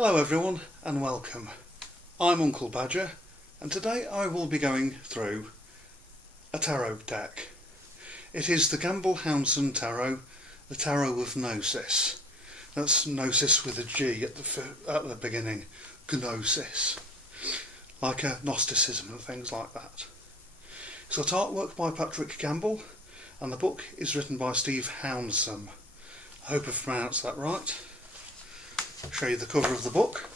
Hello everyone and welcome. I'm Uncle Badger and today I will be going through a tarot deck. It is the Gamble-Hounsome tarot, the tarot of Gnosis. That's Gnosis with a G at the beginning, Gnosis. Like a Gnosticism and things like that. It's got artwork by Patrick Gamble and the book is written by Steve Hounsome. I hope I've pronounced that right. I'll show you the cover of the book.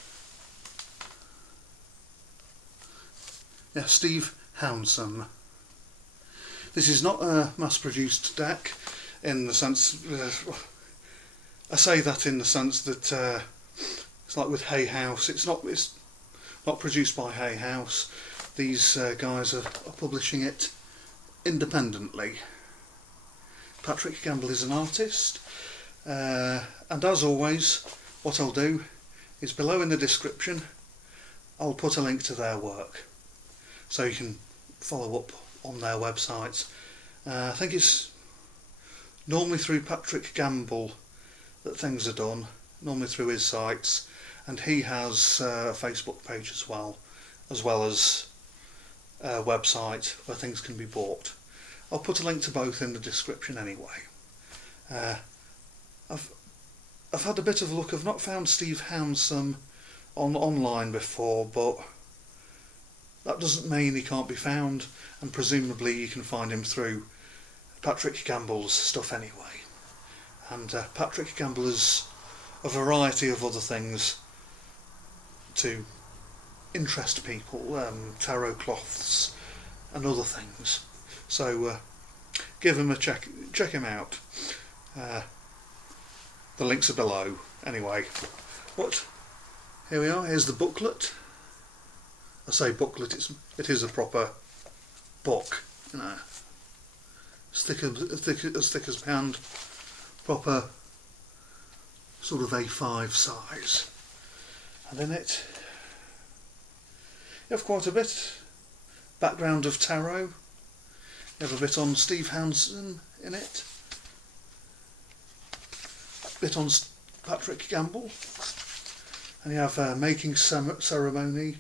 Yeah, Steve Hounsome. This is not a mass-produced deck in the sense, I say that in the sense that it's like with Hay House. It's not produced by Hay House. These guys are publishing it independently. Patrick Gamble is an artist, and as always, what I'll do is below in the description I'll put a link to their work so you can follow up on their websites. I think it's normally through Patrick Gamble that things are done, normally through his sites, and he has a Facebook page as well as a website where things can be bought. I'll put a link to both in the description anyway. I've had a bit of a look. I've not found Steve Hounsome online before, but that doesn't mean he can't be found, and presumably you can find him through Patrick Gamble's stuff anyway. And Patrick Gamble has a variety of other things to interest people, tarot cloths and other things. So give him a check him out. The links are below anyway. But here we are, here's the booklet. I say booklet, it is a proper book, you know. As thick as my hand, proper sort of A5 size. And in it you have quite a bit background of tarot. You have a bit on Steve Hounsome in it, a bit on Patrick Gamble, and you have making ceremony,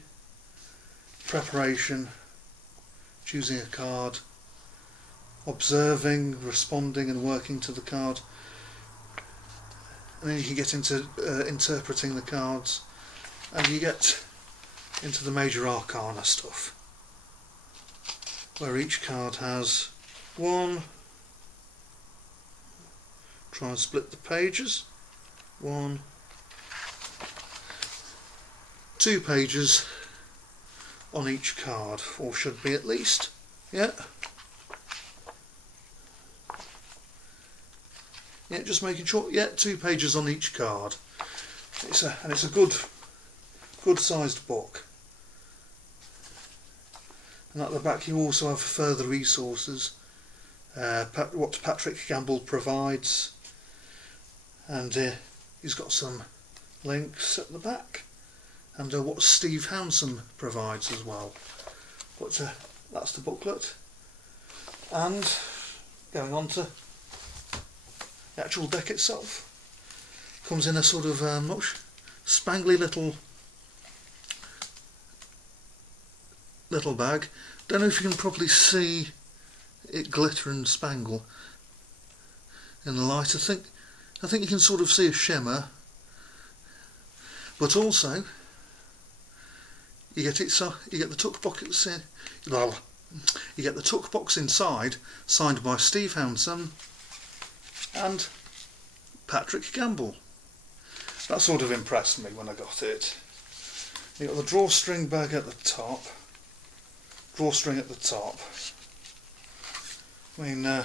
preparation, choosing a card, observing, responding and working to the card, and then you can get into interpreting the cards, and you get into the major Arcana stuff, where each card has try and split the pages, 2 pages on each card, or should be at least, yeah, just making sure, 2 pages on each card. It's a good sized book. And at the back you also have further resources, what Patrick Gamble provides, and he's got some links at the back, and what Steve Hounsome provides as well. But that's the booklet, and going on to the actual deck itself, comes in a sort of much spangly little bag. Don't know if you can probably see it glitter and spangle in the light. I think you can sort of see a shimmer, but also you get the tuck box in. Well, you get the tuck box inside, signed by Steve Hounsome and Patrick Gamble. That sort of impressed me when I got it. You got the drawstring bag at the top. Drawstring at the top. I mean, I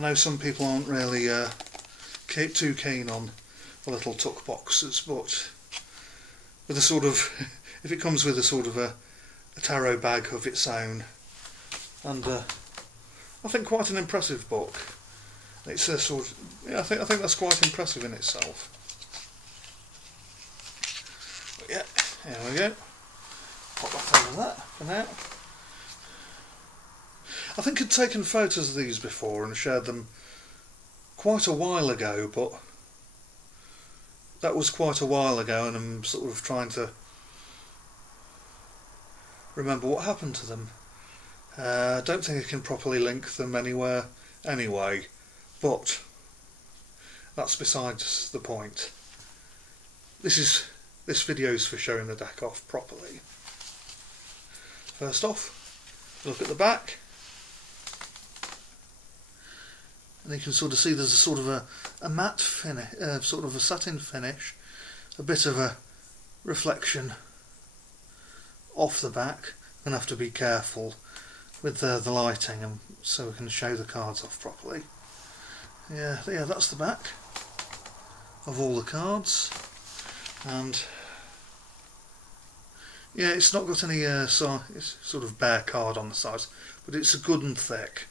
know some people aren't really too keen on the little tuck boxes, but with a sort of, if it comes with a sort of a tarot bag of its own, and I think quite an impressive book. It's a sort of, I think that's quite impressive in itself. But yeah, here we go. Pop that over that for now. I think I'd taken photos of these before and shared them quite a while ago, but that was quite a while ago, and I'm sort of trying to remember what happened to them. I don't think I can properly link them anywhere anyway, but that's besides the point. This video's for showing the deck off properly. First off, look at the back, and you can sort of see there's a sort of a matte finish, sort of a satin finish, a bit of a reflection off the back. I'm going to have to be careful with the lighting, and so we can show the cards off properly. Yeah, that's the back of all the cards, and yeah, it's not got any so it's sort of bare card on the sides, but it's good and thick.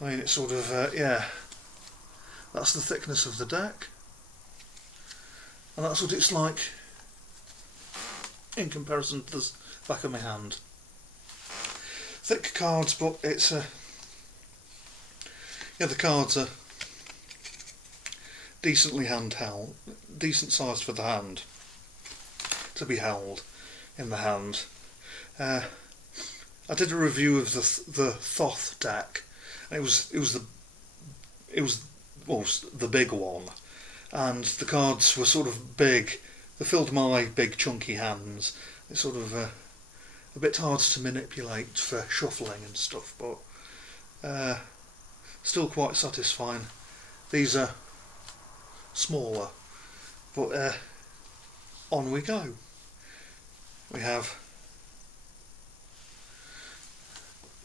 I mean, it's sort of yeah, that's the thickness of the deck, and that's what it's like in comparison to the back of my hand. Thick cards, but it's yeah, the cards are decently handheld, decent size for the hand to be held in the hand. I did a review of the Thoth deck, and it was the big one, and the cards were sort of big. They filled my big chunky hands. It's sort of a bit hard to manipulate for shuffling and stuff, but still quite satisfying. These are smaller, but on we go. We have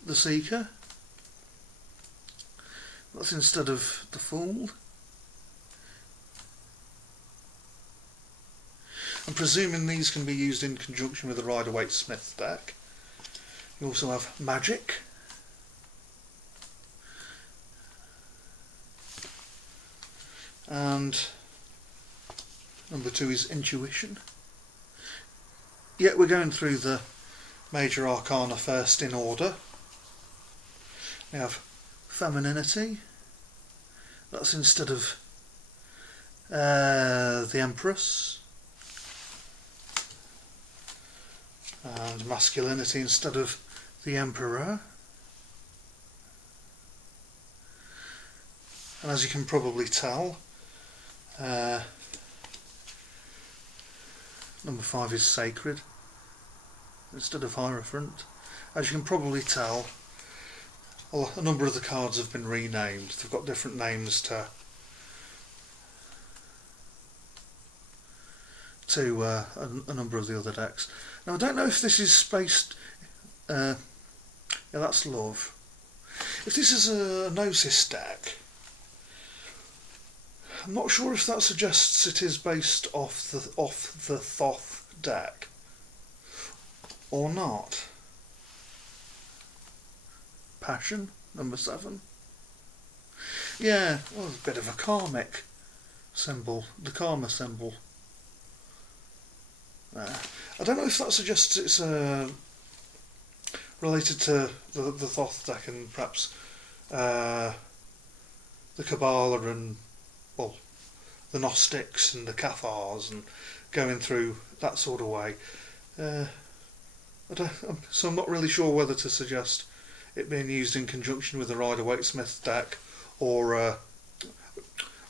the Seeker. That's instead of the Fool. I'm presuming these can be used in conjunction with the Rider-Waite-Smith deck. You also have Magic. And number 2 is Intuition. Yeah, we're going through the major arcana first in order. We have Femininity. That's instead of the Empress. And Masculinity instead of the Emperor. And as you can probably tell, number 5 is Sacred instead of Hierophant. As you can probably tell, a number of the cards have been renamed. They've got different names to a number of the other decks. Now, I don't know if this is spaced. Yeah, that's Love. If this is a Gnosis deck, I'm not sure if that suggests it is based off the Thoth deck or not. Passion, number 7. Yeah, well, a bit of a karmic symbol, the karma symbol. I don't know if that suggests it's related to the Thoth deck and perhaps the Kabbalah and, well, the Gnostics and the Cathars and going through that sort of way. So I'm not really sure whether to suggest it being used in conjunction with the Rider-Waite-Smith deck or a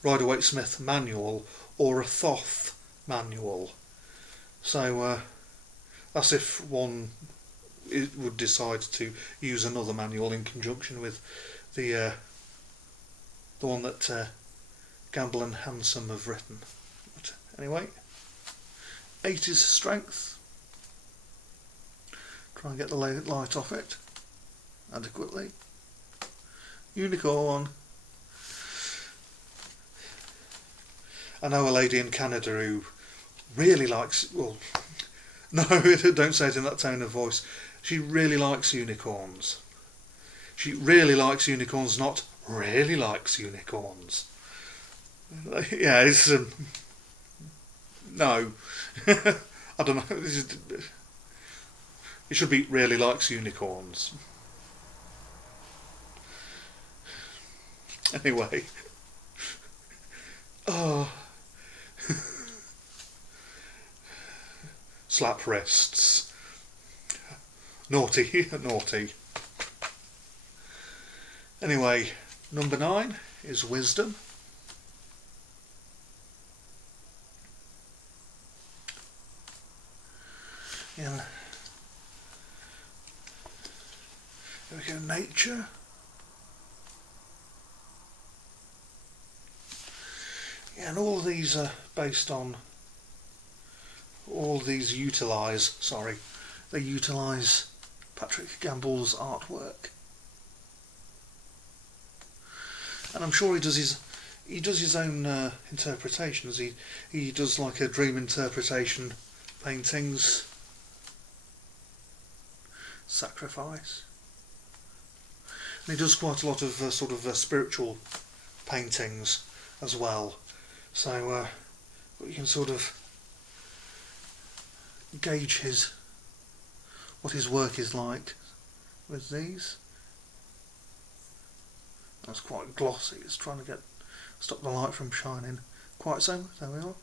Rider-Waite-Smith manual or a Thoth manual. So that's if one would decide to use another manual in conjunction with the one that Gamble-Hounsome have written. But anyway, 8 is Strength. Try and get the light off it adequately. Unicorn. I know a lady in Canada who really likes, well, no, don't say it in that tone of voice. She really likes unicorns. She really likes unicorns, not really likes unicorns. Yeah, it's no. I don't know. It should be really likes unicorns. Anyway, Oh. Slap wrists. Naughty, naughty. Anyway, number 9 is wisdom. Yeah. There we go, nature. Yeah, and all of these are based on, all of these they utilise Patrick Gamble's artwork. And I'm sure he does his own interpretations. He does like a dream interpretation paintings. Sacrifice. And he does quite a lot of spiritual paintings as well. So you can sort of gauge what his work is like with these. That's quite glossy. It's trying to stop the light from shining quite so. There we are.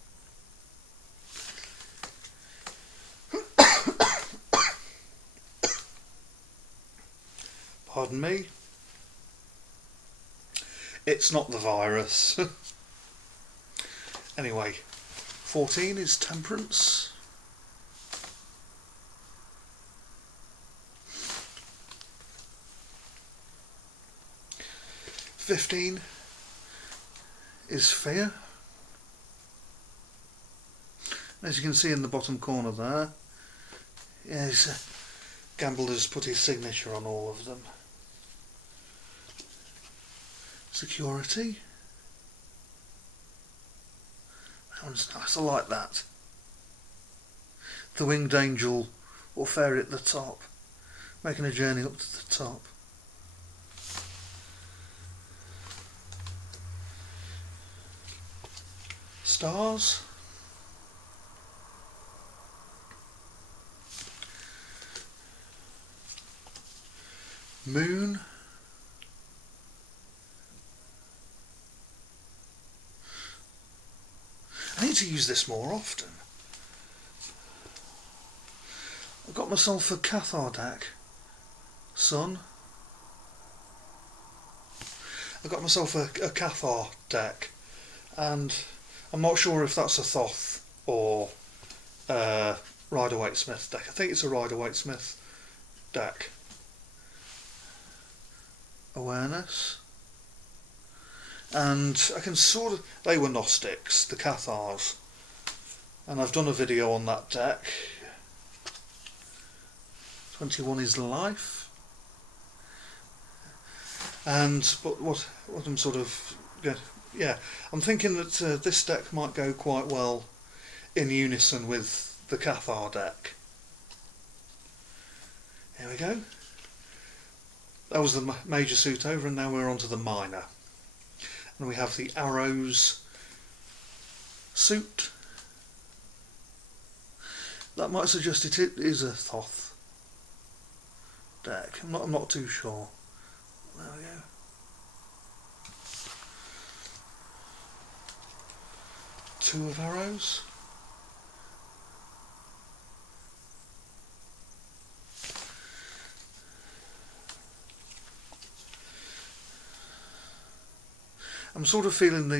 Pardon me. It's not the virus. Anyway, 14 is temperance. "15 is fear. As you can see in the bottom corner there, yes, Gamble has put his signature on all of them. Security. That one's nice, I like that. The winged angel or fairy at the top, making a journey up to the top. Stars. Moon. I need to use this more often. I've got myself a Cathar deck. Sun. I've got myself a Cathar deck, and I'm not sure if that's a Thoth or Rider-Waite-Smith deck. I think it's a Rider-Waite-Smith deck. Awareness. And I can they were Gnostics, the Cathars, and I've done a video on that deck. 21 is life. But what I'm I'm thinking that this deck might go quite well in unison with the Cathar deck. There we go. That was the major suit over, and now we're on to the minor. And we have the arrows suit. That might suggest it is a Thoth deck. I'm not too sure. There we go. Two of arrows. I'm sort of feeling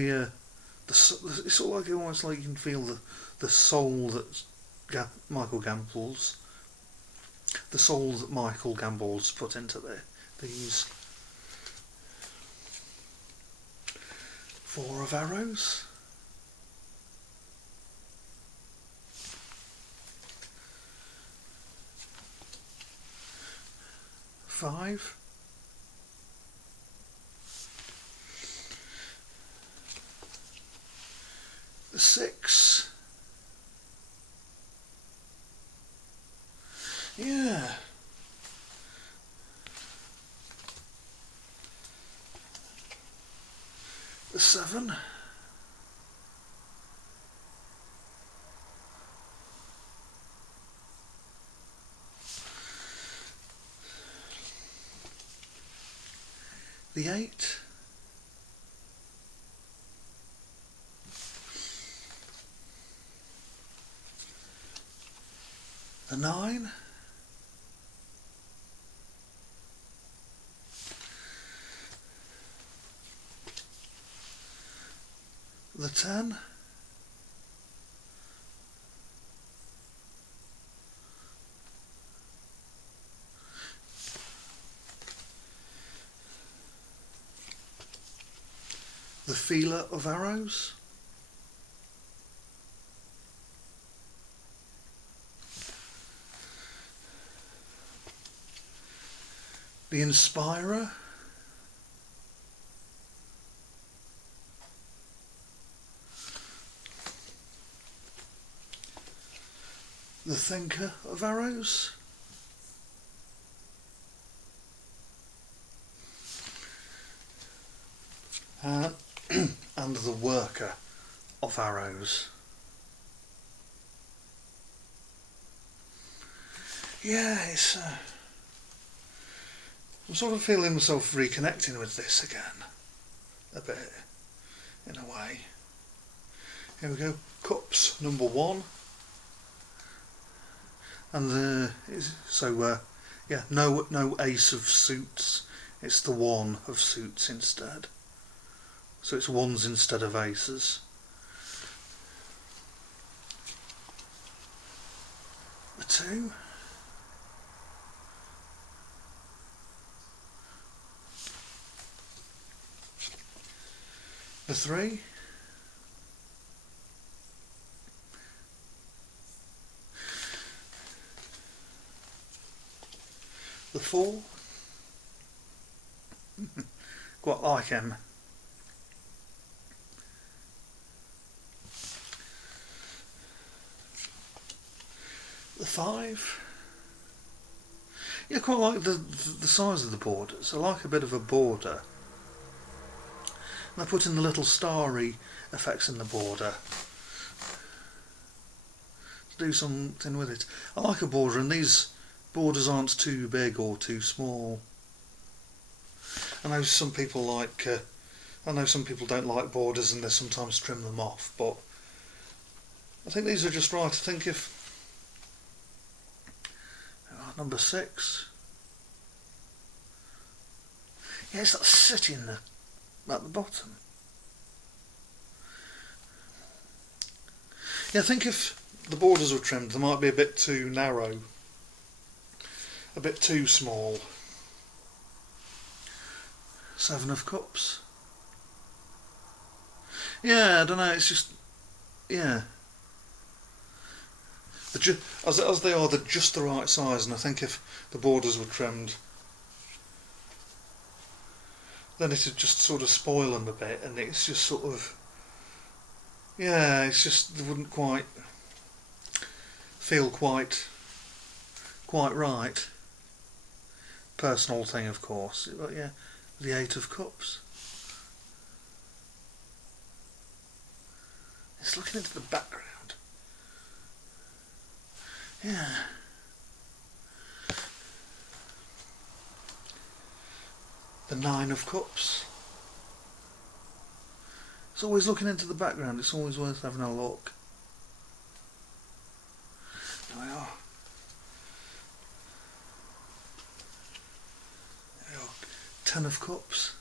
it's sort of almost like you can feel the soul that Michael Gamble's put into these. 4 of arrows. 5. The 6. Yeah. The 7. The 8. The 9. The 10. The feeler of arrows. The inspirer. The thinker of arrows. And the worker of arrows. Yeah, it's I'm sort of feeling myself reconnecting with this again a bit, in a way. Here we go, cups number 1, and yeah, no ace of suits. It's the 1 of suits instead. So it's 1s instead of aces. The 2. The 3. The 4. Quite like him. The 5. Yeah, quite like the size of the borders. I like a bit of a border. And I put in the little starry effects in the border to do something with it. I like a border, and these borders aren't too big or too small. I know some people don't like borders and they sometimes trim them off, but I think these are just right. I think if number 6, yeah, it's that sitting at the bottom. Yeah, I think if the borders were trimmed, they might be a bit too narrow, a bit too small. 7 of Cups. Yeah, I don't know, it's just, yeah. As they are, they're just the right size, and I think if the borders were trimmed, then it'd just sort of spoil them a bit, and it's just sort of, yeah, it's just, they wouldn't quite feel quite right. Personal thing, of course, but yeah, the 8 of Cups. It's looking into the background. Yeah. The 9 of Cups. It's always looking into the background. It's always worth having a look. There we are. There we are. 10 of Cups.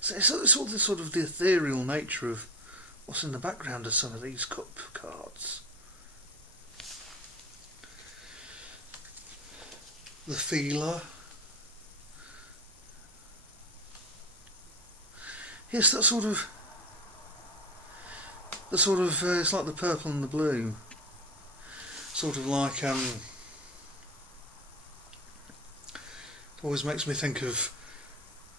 So it's all this sort of the ethereal nature of what's in the background of some of these cup cards. The feeler. Yes, that sort of, it's like the purple and the blue. Sort of like, it always makes me think of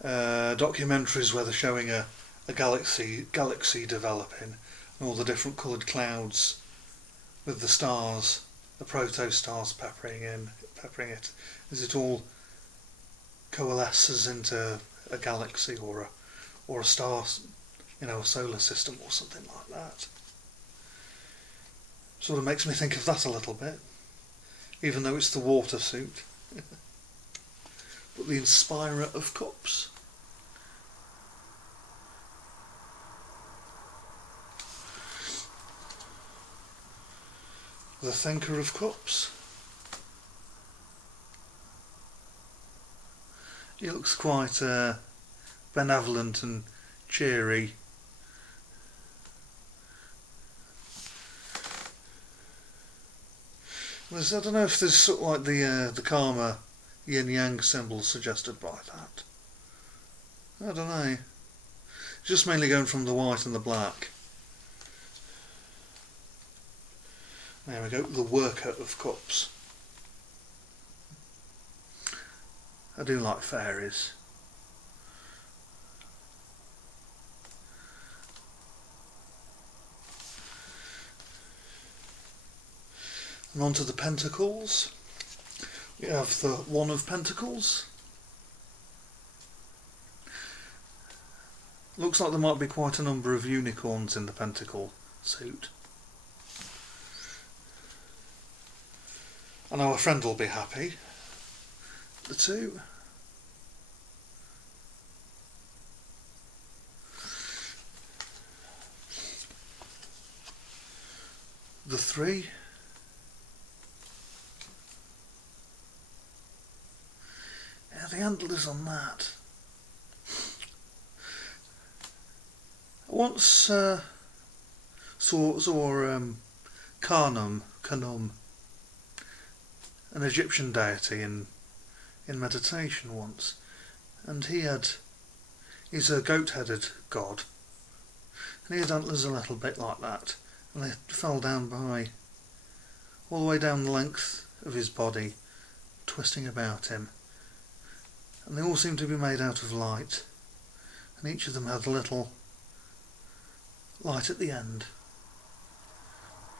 documentaries where they're showing a galaxy developing, and all the different coloured clouds with the stars, the proto-stars peppering it, as it all coalesces into a galaxy or a star, a solar system or something like that. Sort of makes me think of that a little bit, even though it's the water suit. But the Inspirer of Cups. The Thinker of Cups. He looks quite benevolent and cheery. I don't know if there's sort of like the karma yin yang symbol suggested by that. I don't know. Just mainly going from the white and the black. There we go, the Worker of Cups. I do like fairies. And on to the Pentacles. We have the One of Pentacles. Looks like there might be quite a number of unicorns in the Pentacle suit. I know a friend will be happy. The two. The three. Yeah, the antlers on that. I once saw Khanum, an Egyptian deity in meditation once, and he's a goat-headed god, and he had antlers a little bit like that, and they fell down all the way down the length of his body, twisting about him, and they all seemed to be made out of light, and each of them had a little light at the end.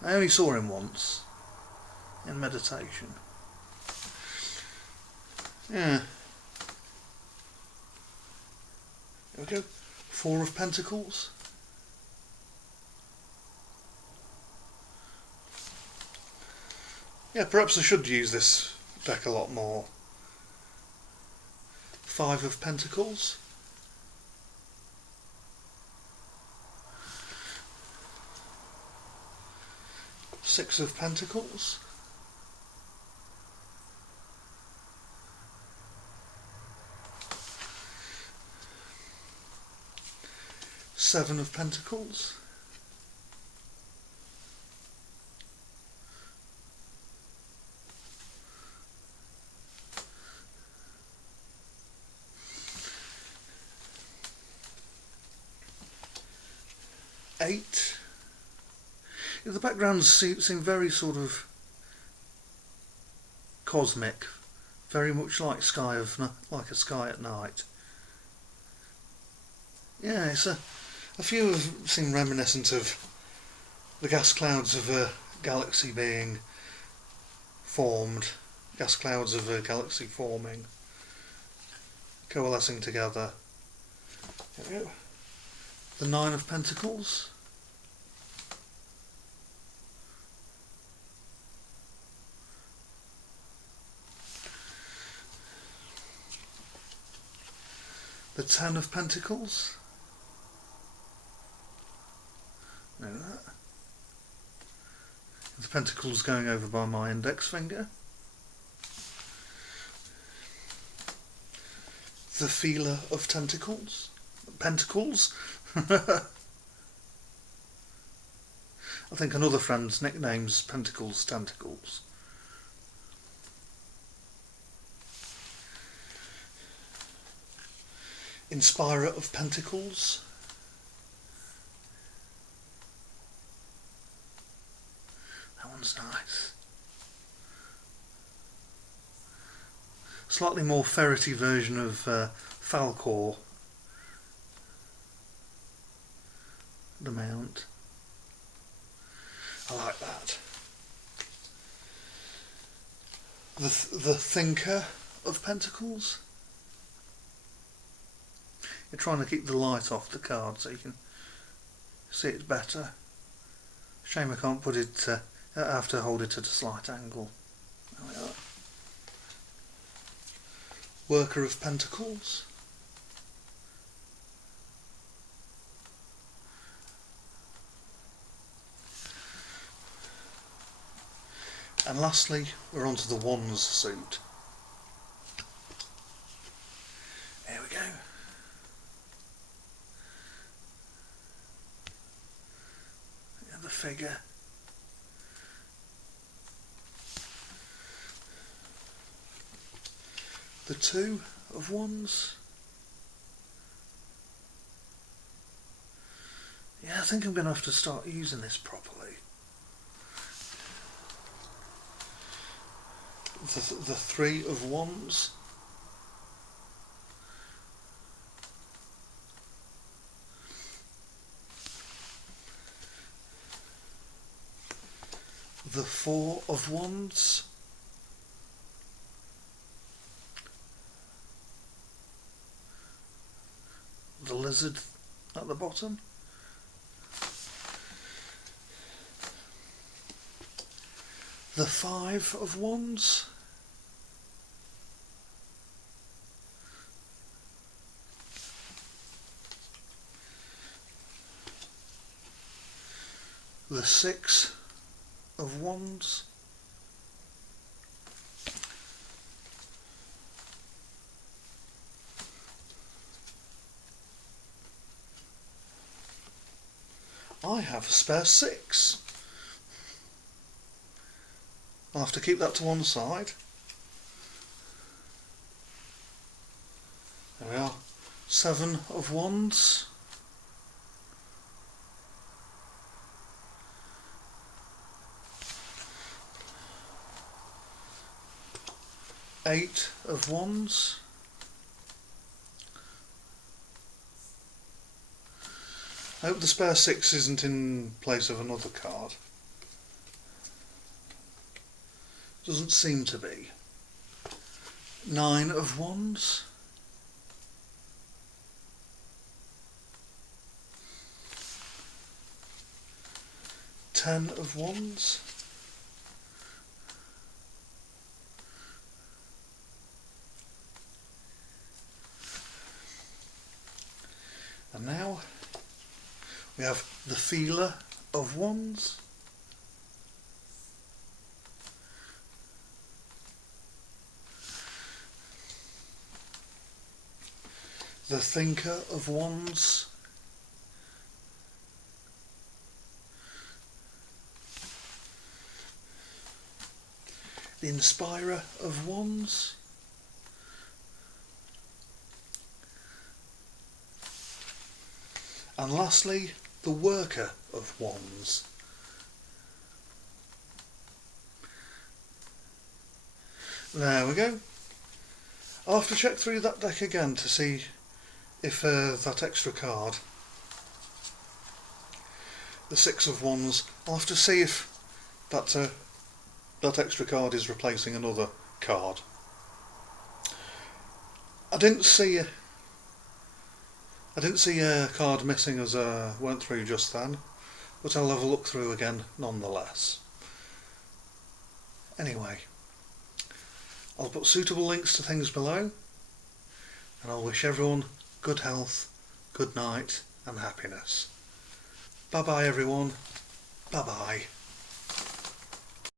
I only saw him once in meditation. Yeah. There we go. Four of Pentacles. Yeah, perhaps I should use this deck a lot more. Five of Pentacles. Six of Pentacles. Seven of Pentacles. Eight. The backgrounds seem very sort of cosmic, very much like a sky at night. Yeah, it's a few seem reminiscent of the gas clouds of a galaxy being formed, gas clouds of a galaxy forming, coalescing together. There we go. The Nine of Pentacles. The Ten of Pentacles. Know that. The Pentacles going over by my index finger. The Feeler of Tentacles. Pentacles. I think another friend's nickname's Pentacles Tentacles. Inspirer of Pentacles. That one's nice. Slightly more ferrety version of Falcor. The mount. I like that. The Thinker of Pentacles. You're trying to keep the light off the card so you can see it better. Shame I can't put it, I have to hold it at a slight angle. There we are. Worker of Pentacles. And lastly, we're on to the Wands suit. There we go. And the figure. The Two of Wands. Yeah, I think I'm going to have to start using this properly. The Three of Wands. The Four of Wands. The Lizard at the bottom. The Five of Wands. The Six of Wands. I have a spare six. I'll have to keep that to one side. There we are. Seven of Wands. Eight of Wands. I hope the spare six isn't in place of another card. Doesn't seem to be. Nine of Wands. Ten of Wands. And now we have the Feeler of Wands. The Thinker of Wands. The Inspirer of Wands. And lastly, the Worker of Wands. There we go. I'll have to check through that deck again to see if that extra card, the Six of Wands, I'll have to see if that extra card is replacing another card. I didn't see a card missing as I went through just then, but I'll have a look through again nonetheless. Anyway, I'll put suitable links to things below, and I'll wish everyone good health, good night and happiness. Bye bye everyone. Bye bye.